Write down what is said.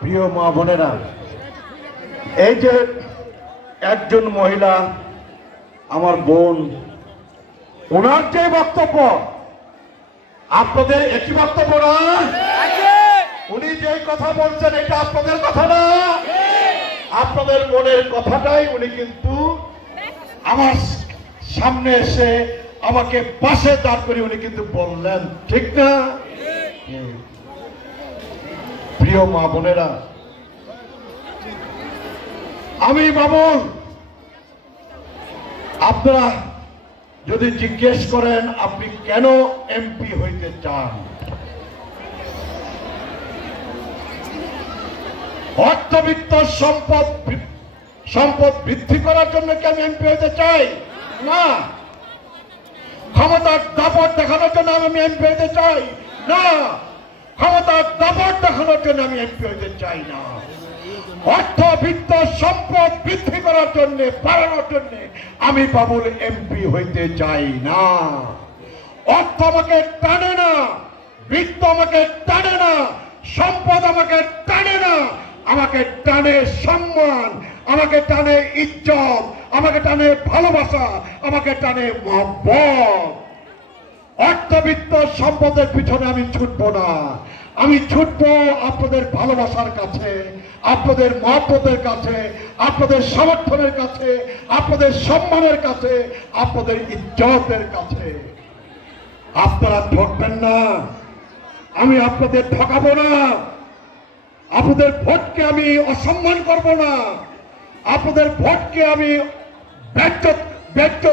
প্রিয় মা বোনেরা, এই যে একজন মহিলা আমার বোন, ওনার যে বক্তব্য আপনাদের একই বক্তব্য না? উনি যে কথা বলছেন এটা আপনাদের কথা না, আপনাদের মনের কথাটাই উনি কিন্তু আমার সামনে এসে আমাকে পাশে দাঁড় করে উনি কিন্তু বললেন, ঠিক না? প্রিয় মা বোনেরা, আমি মামুন, আপনারা যদি জিজ্ঞেস করেন আপনি কেন এমপি হইতে চান, অর্থবিত্ত সম্পদ বৃদ্ধি করার জন্য কি আমি এমপি হইতে চাই? না। ক্ষমতার দাপট দেখানোর জন্য আমি এমপি হইতে চাই না। ক্ষমতার দাপট দেখানোর জন্য আমি এমপি হইতে চাই না। অর্থবিত্ত সম্পদ বৃদ্ধি করার জন্য, বাড়ানোর জন্য আমি বাবুল এমপি হইতে চাই না। অর্থ আমাকে টানে না, বৃত্ত আমাকে টানে না, সম্পদ আমাকে টানে না। আমাকে টানে সম্মান, আমাকে টানে ইজ্জত, আমাকে টানে ভালোবাসা, আমাকে টানে মহব্বত। অর্থবিত্ত সম্পদের পিছনে আমি ছুটবো না। আমি ছুটবো আপনাদের ভালোবাসার কাছে, আপনাদের মহব্বতের কাছে, আপনাদের সমর্থনের কাছে, আপনাদের সম্মানের কাছে, আপনাদের ইজ্জতের কাছে। আপনারা ঠকবেন না, আমি আপনাদের ঠকাবো না। আপনাদের ভোটকে আমি অসম্মান করব না, আপনাদের ভোটকে আমি ব্যর্থ